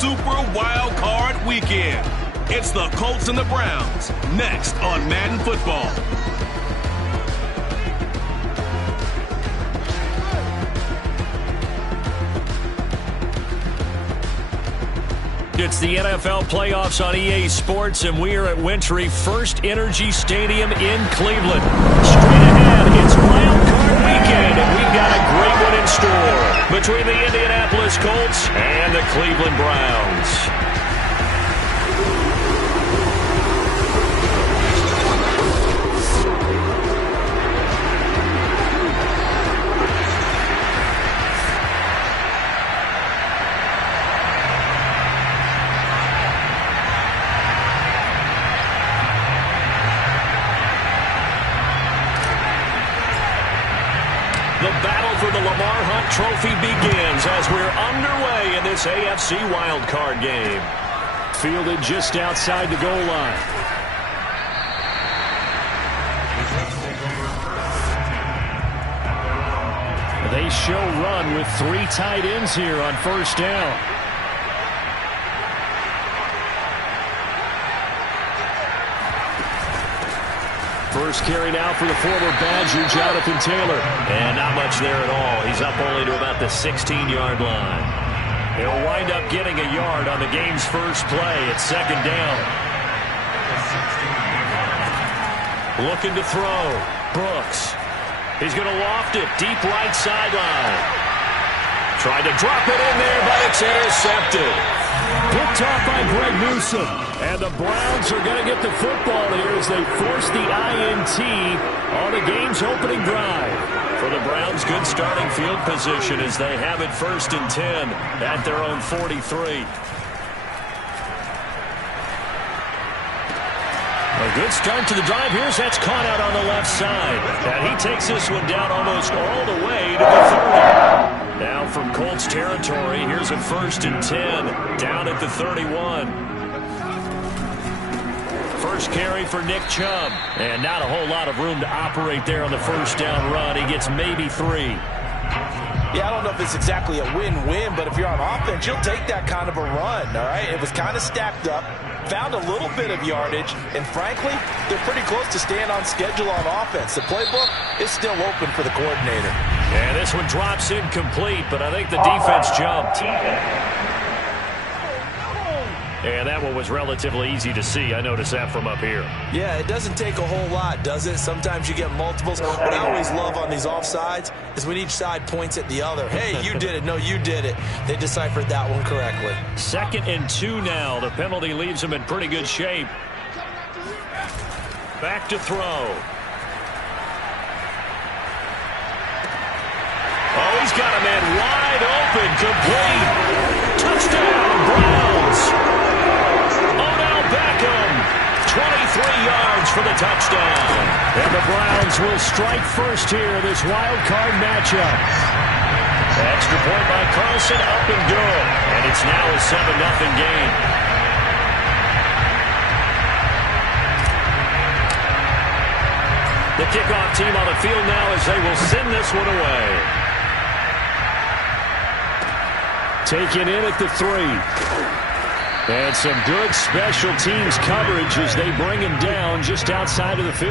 Super Wild Card Weekend. It's the Colts and the Browns, next on Madden Football. It's the NFL playoffs on EA Sports, and we are at Wintry First Energy Stadium in Cleveland. Straight ahead, it's Wild Card Weekend, and we've got a great one in store between the Indianapolis Colts and the Cleveland Browns. The battle for the Lamar Hunt Trophy begins as we're underway in this AFC wildcard game. Fielded just outside the goal line. They show run with 3 tight ends here on first down. First carry now for the former Badger, Jonathan Taylor. And not much there at all. He's up only to about the 16-yard line. He'll wind up getting a yard on the game's first play at second down. Looking to throw. Brooks. He's going to loft it deep right sideline. Tried to drop it in there, but it's intercepted. Picked off by Greg Newsome. And the Browns are going to get the football here as they force the INT on the game's opening drive. For the Browns, good starting field position as they have it first and 10 at their own 43. A good start to the drive. Here's that's caught out on the left side. And he takes this one down almost all the way to the 30. Now from Colts territory, here's a first and 10 down at the 31. First carry for Nick Chubb. And not a whole lot of room to operate there on the first down run. He gets maybe 3. Yeah, I don't know if it's exactly a win-win, but if you're on offense, you'll take that kind of a run, all right? It was kind of stacked up, found a little bit of yardage, and frankly, they're pretty close to staying on schedule on offense. The playbook is still open for the coordinator. And this one drops incomplete, but I think the defense jumped. And that one was relatively easy to see. I noticed that from up here. Yeah, it doesn't take a whole lot, does it? Sometimes you get multiples. What I always love on these offsides is when each side points at the other. Hey, you did it. No, you did it. They deciphered that one correctly. 2nd and 2 now. The penalty leaves them in pretty good shape. Back to throw. Oh, he's got a man wide open. Complete. Touchdown, Browns. Beckham, 23 yards for the touchdown. And the Browns will strike first here in this wild card matchup. Extra point by Carlson, up and good. And it's now a 7-0 game. The kickoff team on the field now as they will send this one away. Taken in at the 3. And some good special teams coverage as they bring him down just outside of the 15.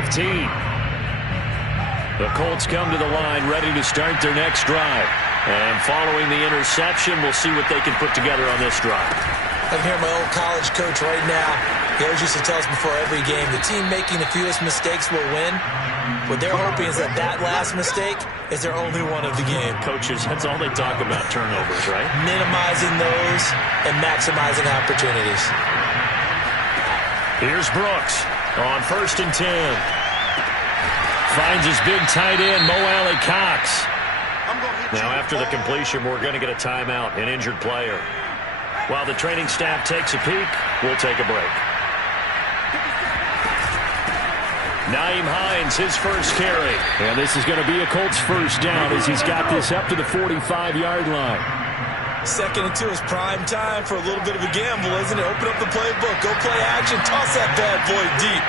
The Colts come to the line ready to start their next drive. And following the interception, we'll see what they can put together on this drive. I can hear my old college coach right now. He always used to tell us before every game, the team making the fewest mistakes will win. What they're hoping is that that last mistake is their only one of the game. Coaches, that's all they talk about, turnovers, right? Minimizing those and maximizing opportunities. Here's Brooks on 1st and 10. Finds his big tight end, Mo Alley-Cox. Now after the completion, we're going to get a timeout, an injured player. While the training staff takes a peek, we'll take a break. Nyheim Hines, his first carry. And this is going to be a Colts first down as he's got this up to the 45-yard line. 2nd and 2 is prime time for a little bit of a gamble, isn't it? Open up the playbook, go play action, toss that bad boy deep.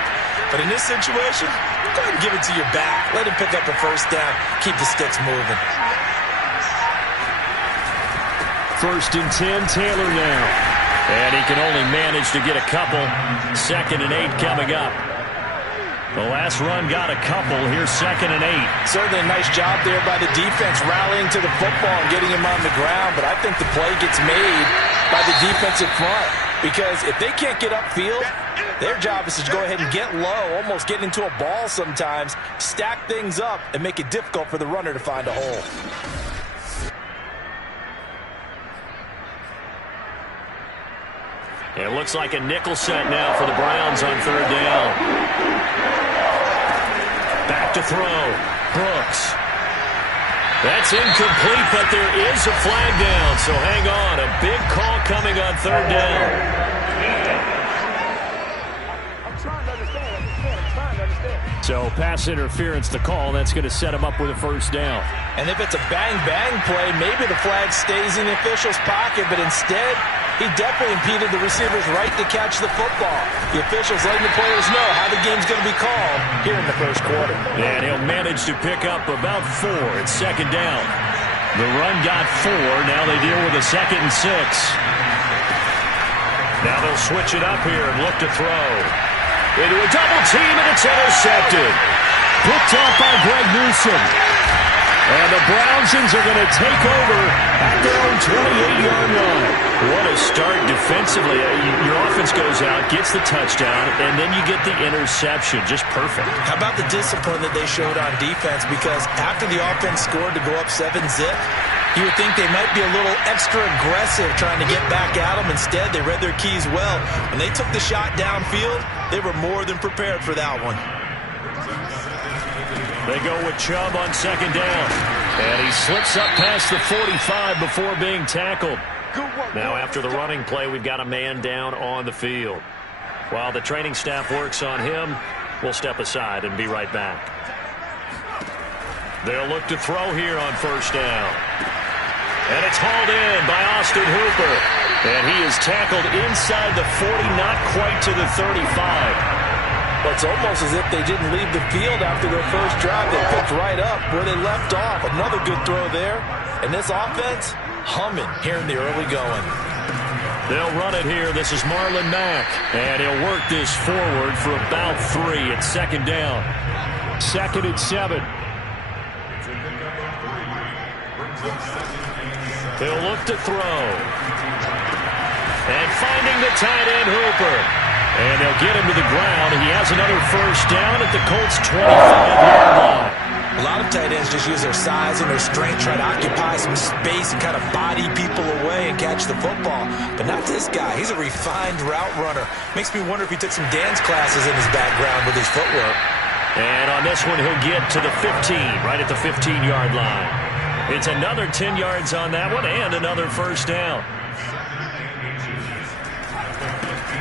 But in this situation, go ahead and give it to your back. Let him pick up a first down. Keep the sticks moving. 1st and 10, Taylor now. And he can only manage to get a couple. 2nd and 8 coming up. The last run got a couple. Here's 2nd and 8. Certainly a nice job there by the defense rallying to the football and getting him on the ground. But I think the play gets made by the defensive front. Because if they can't get upfield, their job is to go ahead and get low, almost get into a ball sometimes, stack things up, and make it difficult for the runner to find a hole. It looks like a nickel set now for the Browns on 3rd down. Back to throw. Brooks. That's incomplete, but there is a flag down, so hang on. A big call coming on 3rd down. I'm trying to understand. I'm trying to understand. So pass interference to call. That's going to set him up with a 1st down. And if it's a bang-bang play, maybe the flag stays in the official's pocket, but instead, he definitely impeded the receiver's right to catch the football. The officials letting the players know how the game's going to be called here in the 1st quarter. And he'll manage to pick up about 4. It's 2nd down. The run got 4. Now they deal with a 2nd and 6. Now they'll switch it up here and look to throw. Into a double team, and it's intercepted. Picked off by Greg Newsome. And the Brownsons are going to take over at their own 28-yard line. What a start defensively. Your offense goes out, gets the touchdown, and then you get the interception. Just perfect. How about the discipline that they showed on defense? Because after the offense scored to go up 7-zip, you would think they might be a little extra aggressive trying to get back at them. Instead, they read their keys well. When they took the shot downfield, they were more than prepared for that one. They go with Chubb on 2nd down. And he slips up past the 45 before being tackled. Now after the running play, we've got a man down on the field. While the training staff works on him, we'll step aside and be right back. They'll look to throw here on 1st down. And it's hauled in by Austin Hooper. And he is tackled inside the 40, not quite to the 35. But it's almost as if they didn't leave the field after their first drive. They picked right up where they left off. Another good throw there. And this offense, humming here in the early going. They'll run it here. This is Marlon Mack. And he'll work this forward for about 3. It's 2nd down. 2nd and 7. He'll look to throw. And finding the tight end, Hooper. And they'll get him to the ground. He has another 1st down at the Colts' 25-yard line. A lot of tight ends just use their size and their strength, try to occupy some space and kind of body people away and catch the football. But not this guy. He's a refined route runner. Makes me wonder if he took some dance classes in his background with his footwork. And on this one, he'll get to the 15, right at the 15-yard line. It's another 10 yards on that one and another 1st down.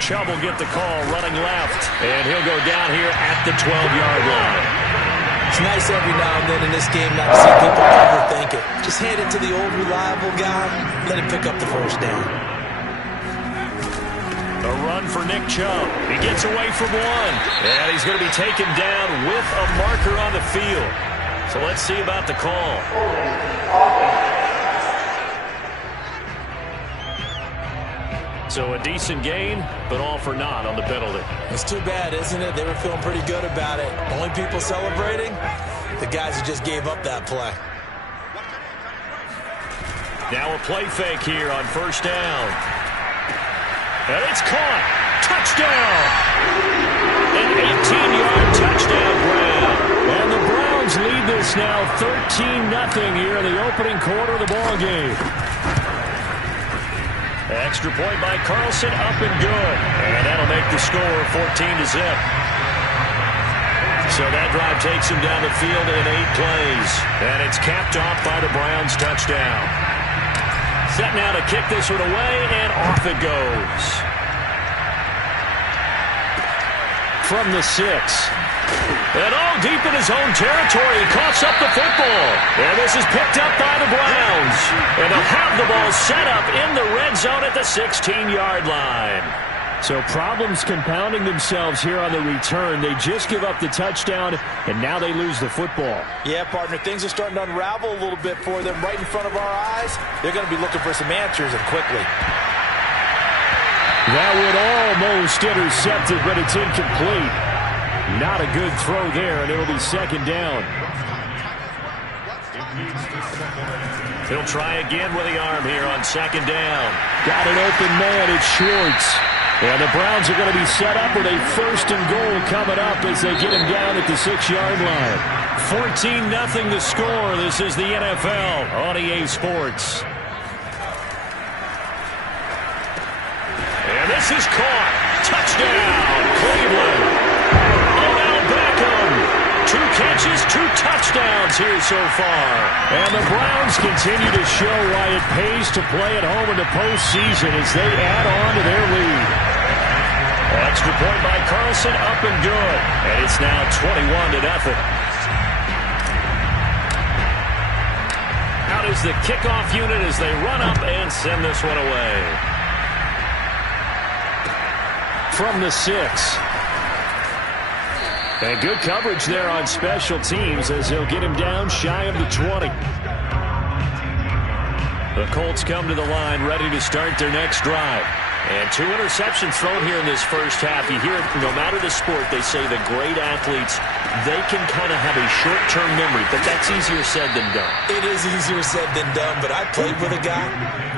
Chubb will get the call running left, and he'll go down here at the 12-yard line. It's nice every now and then in this game not to see people overthink it. Just hand it to the old reliable guy, let him pick up the 1st down. A run for Nick Chubb. He gets away from one, and he's going to be taken down with a marker on the field. So let's see about the call. So a decent gain, but all for naught on the penalty. It's too bad, isn't it? They were feeling pretty good about it. Only people celebrating? The guys who just gave up that play. Now a play fake here on 1st down. And it's caught. Touchdown! An 18-yard touchdown grab. And the Browns lead this now 13-0 here in the opening quarter of the ballgame. Extra point by Carlson, up and good. And that'll make the score 14-0. So that drive takes him down the field in 8 plays. And it's capped off by the Browns' touchdown. Set now to kick this one away, and off it goes. From the 6. And deep in his own territory, he coughs up the football. And this is picked up by the Browns. And they'll have the ball set up in the red zone at the 16-yard line. So problems compounding themselves here on the return. They just give up the touchdown, and now they lose the football. Yeah, partner, things are starting to unravel a little bit for them right in front of our eyes. They're going to be looking for some answers, and quickly. That would almost intercept it, but it's incomplete. Not a good throw there, and it'll be second down. He'll try again with the arm here on second down. Got an open man. It's Schwartz. And the Browns are going to be set up with a first and goal coming up as they get him down at the 6-yard line. 14-0 the score. This is the NFL on EA Sports. And this is caught. Touchdown, Cleveland. Odell Beckham. 2 catches, 2 touchdowns here so far. And the Browns continue to show why it pays to play at home in the postseason as they add on to their lead. Extra point by Carlson, up and good. And it's now 21-0. Out is the kickoff unit as they run up and send this one away. From the 6. And good coverage there on special teams as he'll get him down shy of the 20. The Colts come to the line ready to start their next drive. And 2 interceptions thrown here in this first half. You hear, no matter the sport, they say the great athletes, they can kind of have a short-term memory, but that's easier said than done. It is easier said than done, but I played with a guy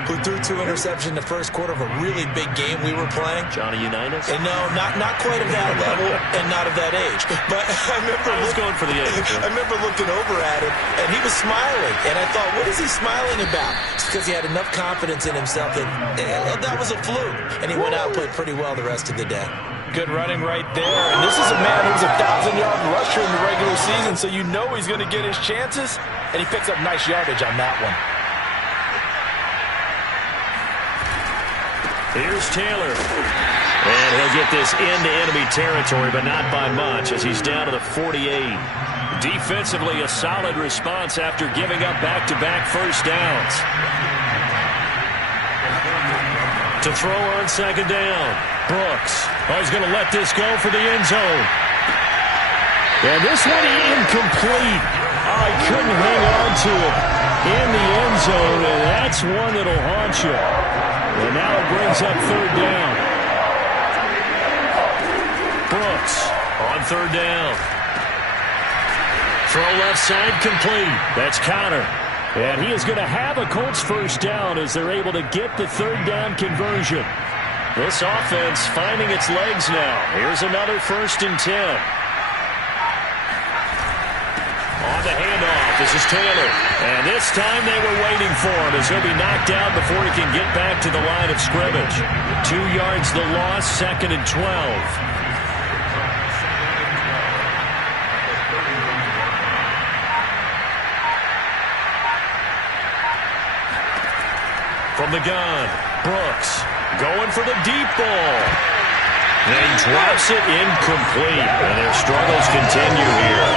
who threw 2 interceptions in the first quarter of a really big game we were playing. Johnny Unitas? And no, not quite of that level and not of that age. But I was going for the age. I remember looking over at him, and he was smiling. And I thought, what is he smiling about? It's because he had enough confidence in himself that that was a fluke. And he went out and played pretty well the rest of the day. Good running right there. And this is a man who's a 1,000-yard rusher in the regular season, so you know he's going to get his chances. And he picks up nice yardage on that one. Here's Taylor. And he'll get this into enemy territory, but not by much as he's down to the 48. Defensively, a solid response after giving up back-to-back first downs. To throw on second down. Brooks. Oh, he's going to let this go for the end zone. And this one incomplete. Oh, he couldn't hang on to it in the end zone, and that's one that'll haunt you. And now it brings up third down. Brooks on third down. Throw left side complete. That's Connor. And he is going to have a Colts first down as they're able to get the third down conversion. This offense finding its legs now. Here's another 1st and 10. On the handoff, this is Taylor. And this time they were waiting for him as he'll be knocked down before he can get back to the line of scrimmage. 2 yards the loss, 2nd and 12. From the gun, Brooks going for the deep ball. And he drops it incomplete. And their struggles continue here.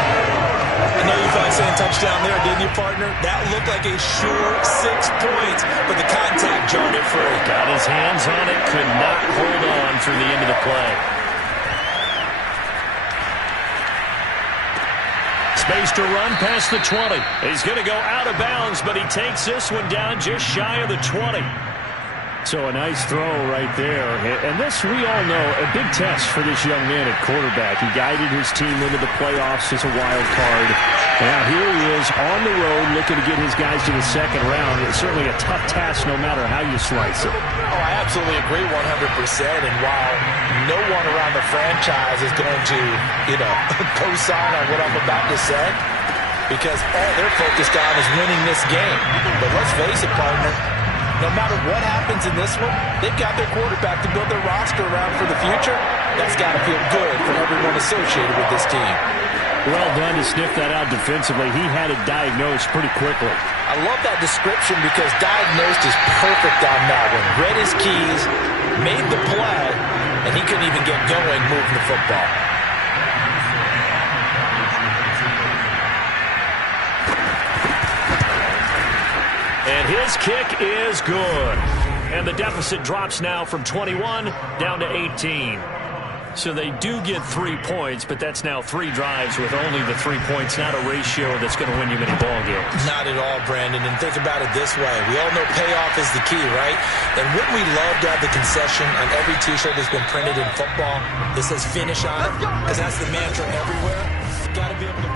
I know you thought saying touchdown there, didn't you, partner? That looked like a sure 6 points, but the contact jarred it free. Got his hands on it, could not hold on through the end of the play. Space to run past the 20. He's going to go out of bounds, but he takes this one down just shy of the 20. So a nice throw right there. And this, we all know, a big test for this young man at quarterback. He guided his team into the playoffs as a wild card. Now here he is on the road looking to get his guys to the second round. It's certainly a tough task no matter how you slice it. Oh, I absolutely agree 100%. And while no one around the franchise is going to, co-sign on what I'm about to say, because all they're focused on is winning this game. But let's face it, partner, no matter what happens in this one, they've got their quarterback to build their roster around for the future. That's got to feel good for everyone associated with this team. Well done to sniff that out defensively. He had it diagnosed pretty quickly. I love that description because diagnosed is perfect on that one. Read his keys, made the play, and he couldn't even get going moving the football. And his kick is good. And the deficit drops now from 21 down to 18. So they do get 3 points, but that's now 3 drives with only the 3 points, not a ratio that's going to win you many ball games. Not at all, Brandon. And think about it this way. We all know payoff is the key, right? And wouldn't we love to have the concession on every T-shirt that's been printed in football that says finish on it? Because that's the mantra everywhere. Got to be able to...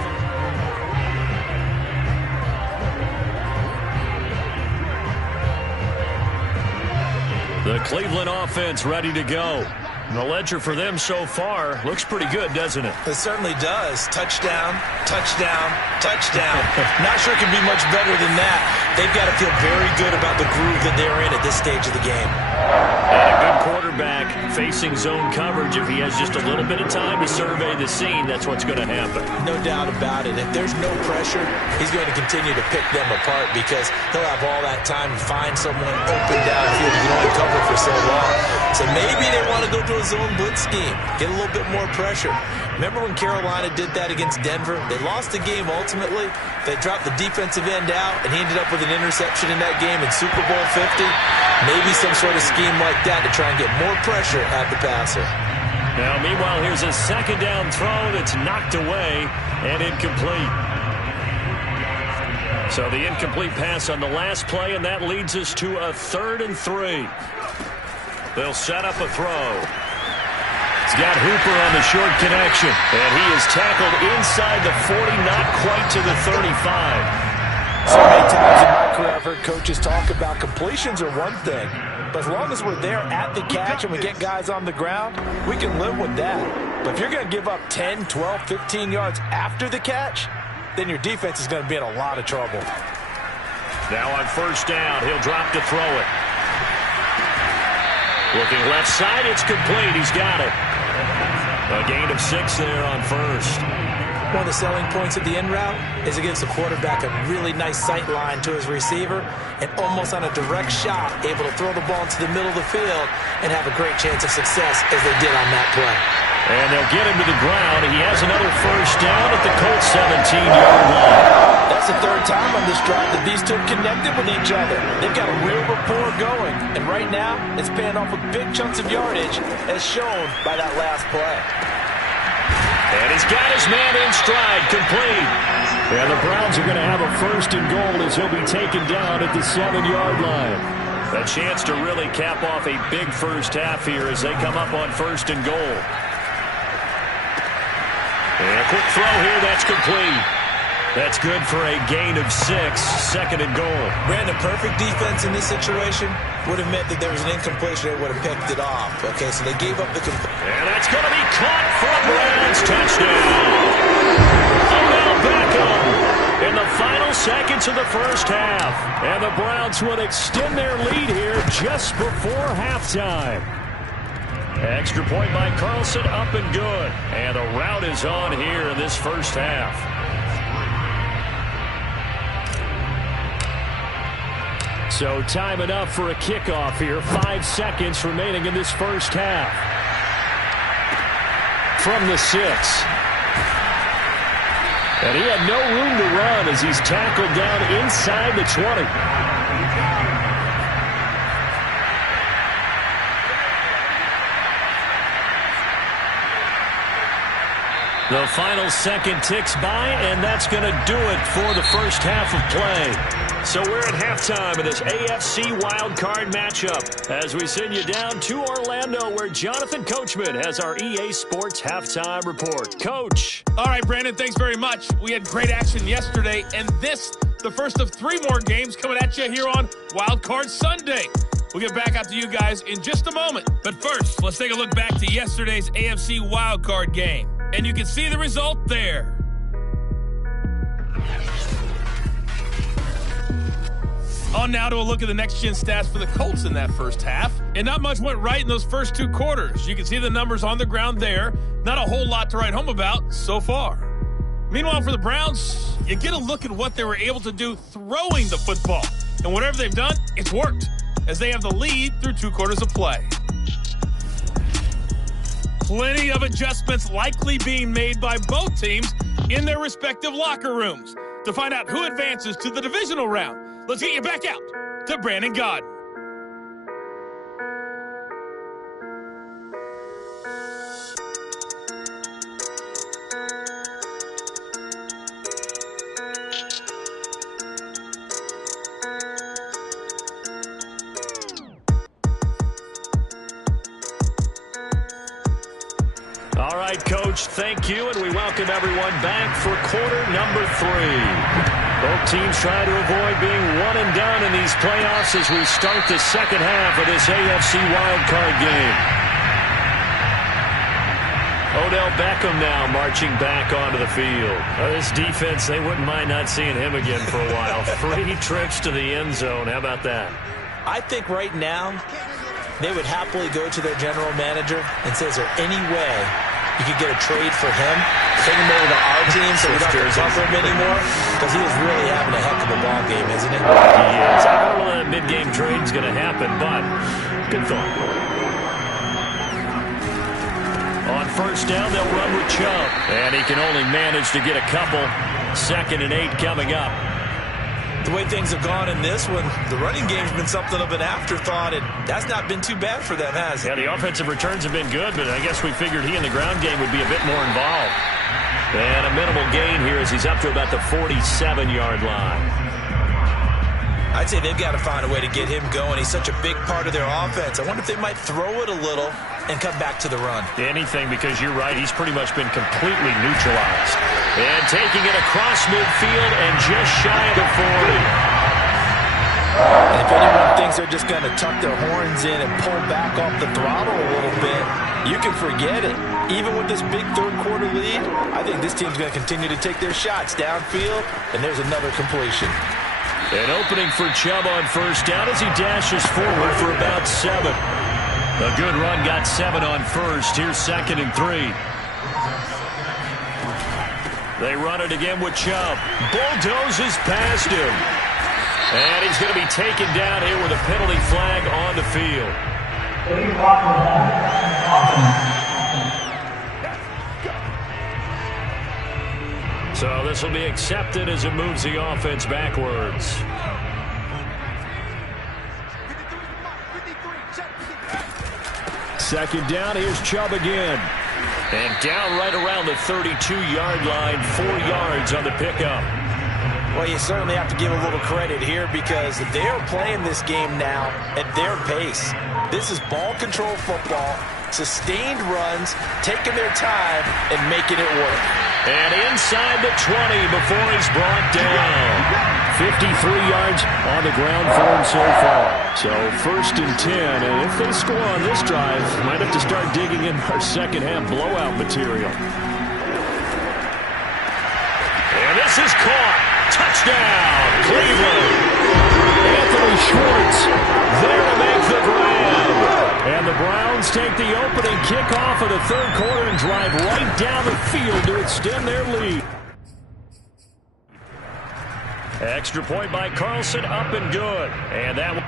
The Cleveland offense ready to go. The ledger for them so far looks pretty good, doesn't it? It certainly does. Touchdown, touchdown, touchdown. Not sure it can be much better than that. They've got to feel very good about the groove that they're in at this stage of the game. And a good quarterback facing zone coverage. If he has just a little bit of time to survey the scene, that's what's going to happen. No doubt about it. If there's no pressure, he's going to continue to pick them apart because he'll have all that time to find someone open downfield. He can only cover for so long. So maybe they want to go to a zone blitz scheme, get a little bit more pressure. Remember when Carolina did that against Denver? They lost the game ultimately. They dropped the defensive end out, and he ended up with an interception in that game in Super Bowl 50. Maybe some sort of scheme like that to try and get more pressure at the passer. Now, meanwhile, here's a second down throw that's knocked away and incomplete. So the incomplete pass on the last play, and that leads us to a 3rd and 3. They'll set up a throw. He's got Hooper on the short connection, and he is tackled inside the 40, not quite to the 35. So many times in my career I've heard coaches talk about completions are one thing, but as long as we're there at the catch and we get guys on the ground, we can live with that. But if you're going to give up 10, 12, 15 yards after the catch, then your defense is going to be in a lot of trouble. Now on first down, he'll drop to throw it. Looking left side, it's complete. He's got it. A gain of 6 there on first. One of the selling points of the end route is it gives the quarterback a really nice sight line to his receiver and almost on a direct shot able to throw the ball into the middle of the field and have a great chance of success as they did on that play. And they'll get him to the ground. He has another first down at the Colts 17-yard line. That's the 3rd time on this drive that these two have connected with each other. They've got a real rapport going. And right now, it's paying off with big chunks of yardage as shown by that last play. And he's got his man in stride, complete. And the Browns are going to have a 1st and goal as he'll be taken down at the 7-yard line. A chance to really cap off a big first half here as they come up on 1st and goal. And a quick throw here, that's complete. That's good for a gain of 6, 2nd and goal. Brandon, perfect defense in this situation would have meant that there was an incompletion. They would have picked it off. Okay, so they gave up the... And that's going to be caught for a Browns touchdown. Odell Beckham in the final seconds of the first half. And the Browns would extend their lead here just before halftime. Extra point by Carlson, up and good. And the rout is on here in this first half. So time enough for a kickoff here. 5 seconds remaining in this first half. From the 6. And he had no room to run as he's tackled down inside the 20. The final second ticks by, and that's going to do it for the first half of play. So we're at halftime of this AFC wildcard matchup as we send you down to Orlando where Jonathan Coachman has our EA Sports halftime report. Coach. All right, Brandon, thanks very much. We had great action yesterday, and this, the first of 3 more games coming at you here on Wildcard Sunday. We'll get back out to you guys in just a moment. But first, let's take a look back to yesterday's AFC wildcard game. And you can see the result there. On now to a look at the next-gen stats for the Colts in that first half. And not much went right in those first 2 quarters. You can see the numbers on the ground there. Not a whole lot to write home about so far. Meanwhile, for the Browns, you get a look at what they were able to do throwing the football. And whatever they've done, it's worked, as they have the lead through 2 quarters of play. Plenty of adjustments likely being made by both teams in their respective locker rooms. To find out who advances to the divisional round, let's get you back out to Brandon Gaudin. right, Coach. Thank you, and we welcome everyone back for quarter number 3. Both teams try to avoid being one and done in these playoffs as we start the second half of this AFC wildcard game. Odell Beckham now marching back onto the field. This defense, they wouldn't mind not seeing him again for a while. 3 trips to the end zone. How about that? I think right now they would happily go to their general manager and say, is there any way you could get a trade for him? Take him over to our team so we don't have to cover him anymore? Because he is really having a heck of a ball game, isn't he? He is. I don't know that mid-game trade's going to happen, but good thought. On first down, they'll run with Chubb. And he can only manage to get a couple. 2nd and 8 coming up. The way things have gone in this one, the running game's been something of an afterthought, and that's not been too bad for them, has it? Yeah, the offensive returns have been good, but I guess we figured he in the ground game would be a bit more involved. And a minimal gain here as he's up to about the 47-yard line. I'd say they've got to find a way to get him going. He's such a big part of their offense. I wonder if they might throw it a little and come back to the run. Anything, because you're right, he's pretty much been completely neutralized. And taking it across midfield and just shy of the 40. And if anyone thinks they're just going to tuck their horns in and pull back off the throttle a little bit, you can forget it. Even with this big third-quarter lead, I think this team's going to continue to take their shots downfield, and there's another completion. An opening for Chubb on first down as he dashes forward for about 7. A good run got 7 on first. Here's 2nd and 3. They run it again with Chubb. Bulldozes past him. And he's going to be taken down here with a penalty flag on the field. So this will be accepted as it moves the offense backwards. Second down, here's Chubb again. And down right around the 32-yard line, 4 yards on the pickup. Well, you certainly have to give a little credit here because they're playing this game now at their pace. This is ball control football, sustained runs, taking their time, and making it work. And inside the 20 before he's brought down. 53 yards on the ground for him so far. So 1st and 10, and if they score on this drive, might have to start digging in our second half blowout material. And this is caught. Touchdown, Cleveland. Anthony Schwartz there to make the grab. And the Browns take the opening kickoff of the third quarter and drive right down the field to extend their lead. Extra point by Carlson, up and good. And that one.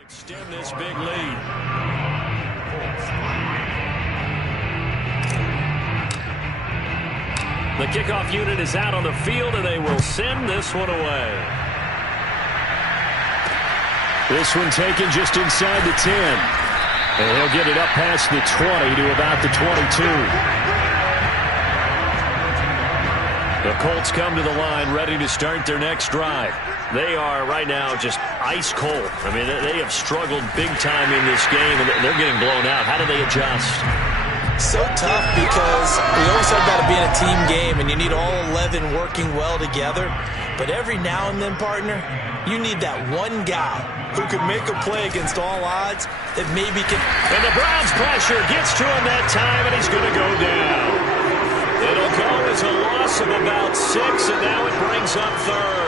Extend this big lead. The kickoff unit is out on the field, and they will send this one away. This one taken just inside the 10. And he'll get it up past the 20 to about the 22. The Colts come to the line ready to start their next drive. They are right now just ice cold. I mean, they have struggled big time in this game, and they're getting blown out. How do they adjust? So tough because we always said about it being a team game, and you need all 11 working well together. But every now and then, partner, you need that one guy who can make a play against all odds that maybe can. And the Browns pressure gets to him that time, and he's going to go down. It'll go as a loss of about 6, and now it brings up 3rd.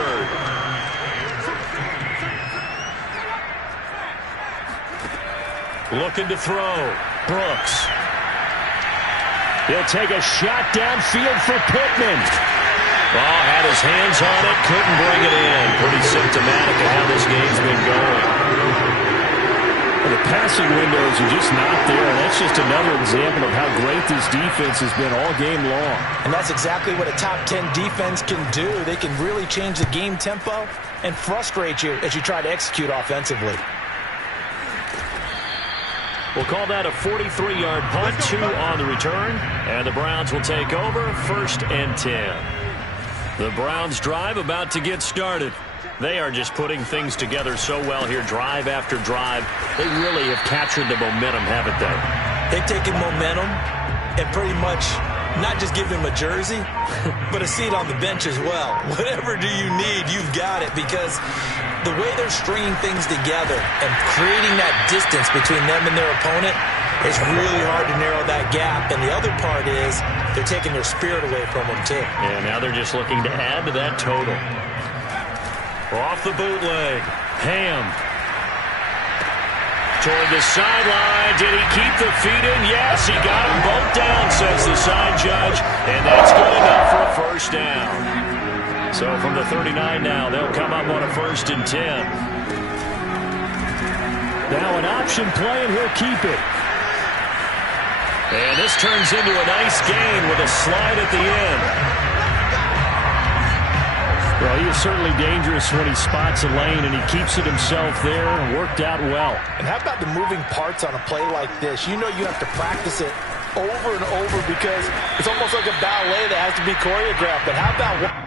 Looking to throw. Brooks. He'll take a shot downfield for Pittman. Ball had his his hands on it, couldn't bring it in. Pretty symptomatic of how this game's been going. Well, the passing windows are just not there, and that's just another example of how great this defense has been all game long. And that's exactly what a top 10 defense can do. They can really change the game tempo and frustrate you as you try to execute offensively. We'll call that a 43-yard punt, 2 on the return, and the Browns will take over, 1st and 10. The Browns drive about to get started. They are just putting things together so well here, drive after drive. They really have captured the momentum, haven't they? They've taken momentum and pretty much not just give him a jersey, but a seat on the bench as well. Whatever do you need, you've got it, because the way they're stringing things together and creating that distance between them and their opponent, it's really hard to narrow that gap. And the other part is they're taking their spirit away from them, too. Yeah, now they're just looking to add to that total. Off the bootleg, Ham. Toward the sideline. Did he keep the feet in? Yes, he got them both down, says the side judge. And that's good enough for a first down. So from the 39 now, they'll come up on a 1st and 10. Now an option play, and he'll keep it. And this turns into a nice gain with a slide at the end. Well, he is certainly dangerous when he spots a lane, and he keeps it himself there, and worked out well. And how about the moving parts on a play like this? You know you have to practice it over and over because it's almost like a ballet that has to be choreographed. But how about...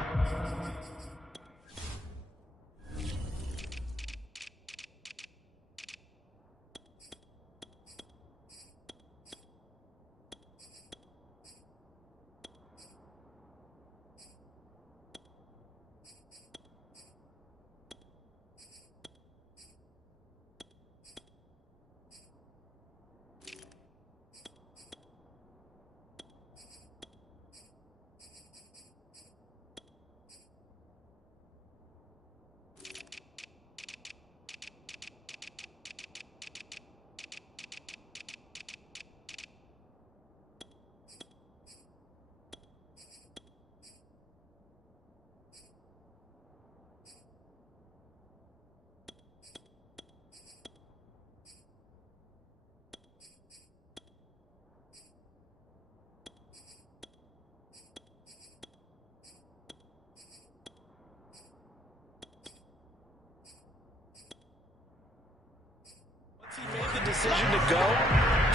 decision to go.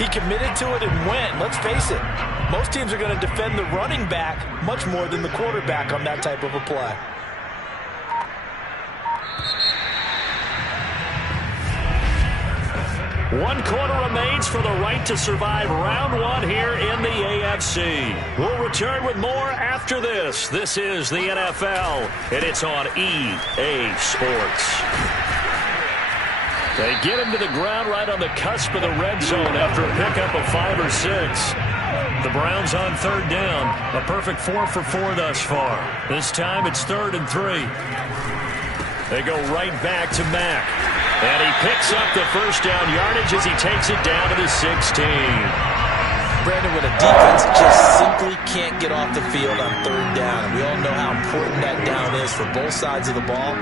He committed to it and went. Let's face it, most teams are going to defend the running back much more than the quarterback on that type of a play. One quarter remains for the right to survive round one here in the AFC. We'll return with more after this. This is the NFL, and it's on EA Sports. They get him to the ground right on the cusp of the red zone after a pickup of 5 or 6. The Browns on 3rd down. A perfect 4 for 4 thus far. This time it's 3rd and 3. They go right back to Mack. And he picks up the first down yardage as he takes it down to the 16. Brandon, when a defense just simply can't get off the field on 3rd down, and we all know how important that down is for both sides of the ball,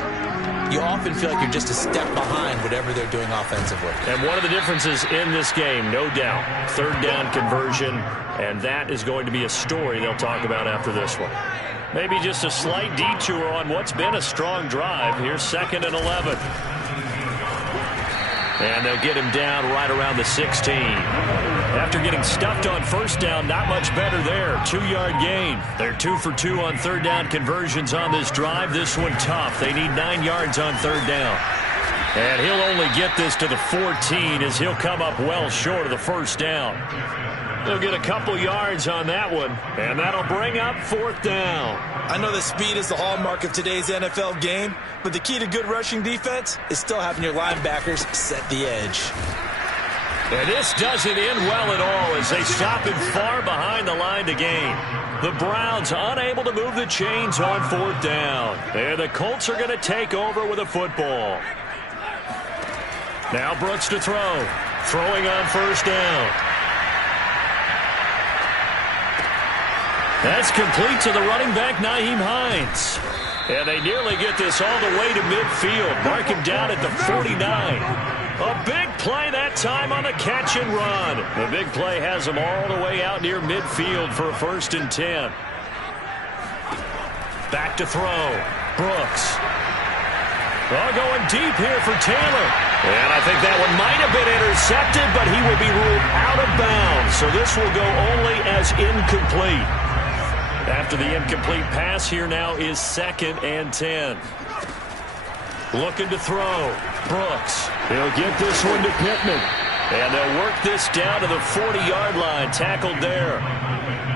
you often feel like you're just a step behind whatever they're doing offensively. And one of the differences in this game, no doubt, 3rd down conversion, and that is going to be a story they'll talk about after this one. Maybe just a slight detour on what's been a strong drive. Here's 2nd and 11. And they'll get him down right around the 16. After getting stuffed on 1st down, not much better there. 2-yard gain. They're 2 for 2 on 3rd down conversions on this drive. This one tough. They need 9 yards on 3rd down. And he'll only get this to the 14 as he'll come up well short of the 1st down. He'll get a couple yards on that one, and that'll bring up 4th down. I know that speed is the hallmark of today's NFL game, but the key to good rushing defense is still having your linebackers set the edge. And this doesn't end well at all as they stop him far behind the line to gain. The Browns unable to move the chains on 4th down. And the Colts are going to take over with a football. Now Brooks to throw. Throwing on 1st down. That's complete to the running back, Nyheim Hines. And they nearly get this all the way to midfield. Mark him down at the 49. A big play that time on the catch and run. The big play has them all the way out near midfield for a 1st and 10. Back to throw. Brooks. Going deep here for Taylor. And I think that one might have been intercepted, but he will be ruled out of bounds. So this will go only as incomplete. After the incomplete pass, here now is 2nd and 10. Looking to throw. Brooks. He'll get this one to Pittman. And they'll work this down to the 40-yard line. Tackled there.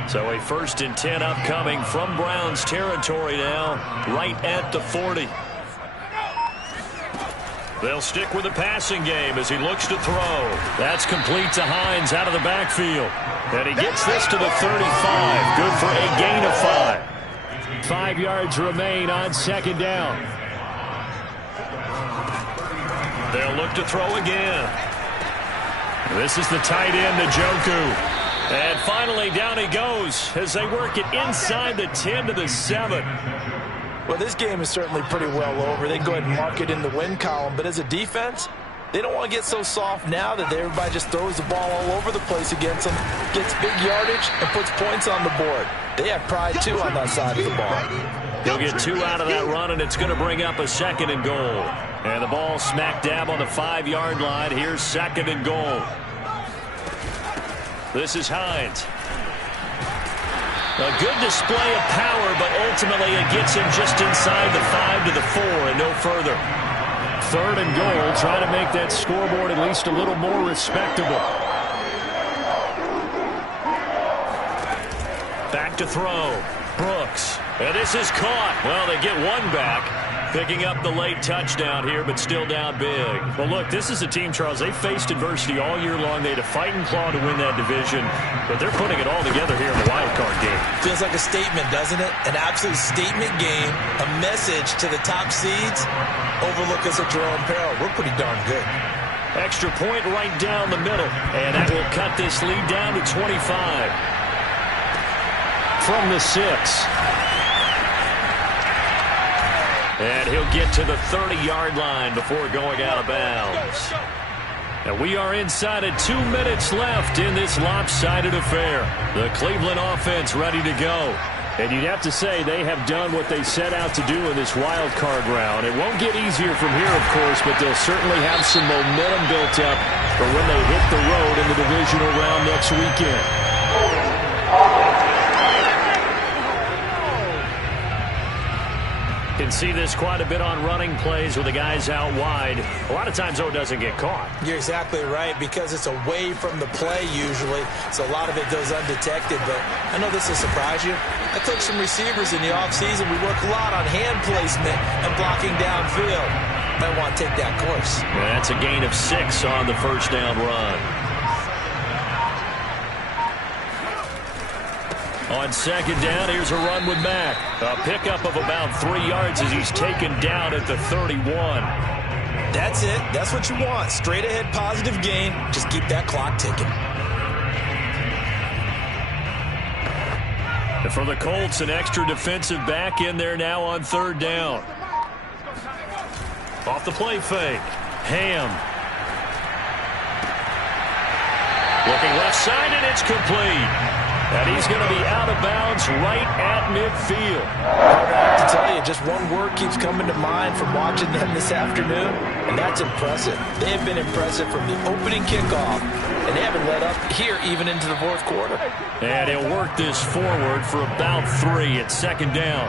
So a 1st and 10 upcoming from Browns territory now, right at the 40. They'll stick with the passing game as he looks to throw. That's complete to Hines out of the backfield. And he gets this to the 35. Good for a gain of 5. 5 yards remain on 2nd down. They'll look to throw again. This is the tight end, Njoku. And finally, down he goes as they work it inside the 10 to the 7. Well, this game is certainly pretty well over. They can go ahead and mark it in the win column. But as a defense, they don't want to get so soft now that everybody just throws the ball all over the place against them, gets big yardage, and puts points on the board. They have pride, too, on that side of the ball. He'll get 2 out of that run, and it's going to bring up a 2nd and goal. And the ball smack dab on the 5-yard line. Here's 2nd and goal. This is Hines. A good display of power, but ultimately it gets him just inside the 5 to the 4 and no further. 3rd and goal, trying to make that scoreboard at least a little more respectable. Back to throw. Brooks. And this is caught. Well, they get one back. Picking up the late touchdown here, but still down big. Well, look, this is a team, Charles. They faced adversity all year long. They had to fight and claw to win that division, but they're putting it all together here in the wild card game. Feels like a statement, doesn't it? An absolute statement game, a message to the top seeds. Overlook us at your own peril. We're pretty darn good. Extra point right down the middle, and that will cut this lead down to 25. From the 6. And he'll get to the 30-yard line before going out of bounds. And we are inside of 2 minutes left in this lopsided affair. The Cleveland offense ready to go. And you'd have to say they have done what they set out to do in this wild card round. It won't get easier from here, of course, but they'll certainly have some momentum built up for when they hit the road in the divisional round next weekend. Can see this quite a bit on running plays with the guys out wide. A lot of times, though, it doesn't get caught. You're exactly right, because it's away from the play usually, so a lot of it goes undetected. But I know this will surprise you. I coach some receivers in the offseason. We work a lot on hand placement and blocking downfield. Might want to take that course. Well, that's a gain of 6 on the first down run. On second down, here's a run with Mack. A pickup of about 3 yards as he's taken down at the 31. That's it. That's what you want. Straight ahead positive gain. Just keep that clock ticking. And for the Colts, an extra defensive back in there now on third down. Off the play fake. Ham. Looking left side, and it's complete. And he's going to be out of bounds right at midfield. I have to tell you, just one word keeps coming to mind from watching them this afternoon, and that's impressive. They have been impressive from the opening kickoff, and they haven't let up here even into the fourth quarter. And he'll work this forward for about 3 at second down.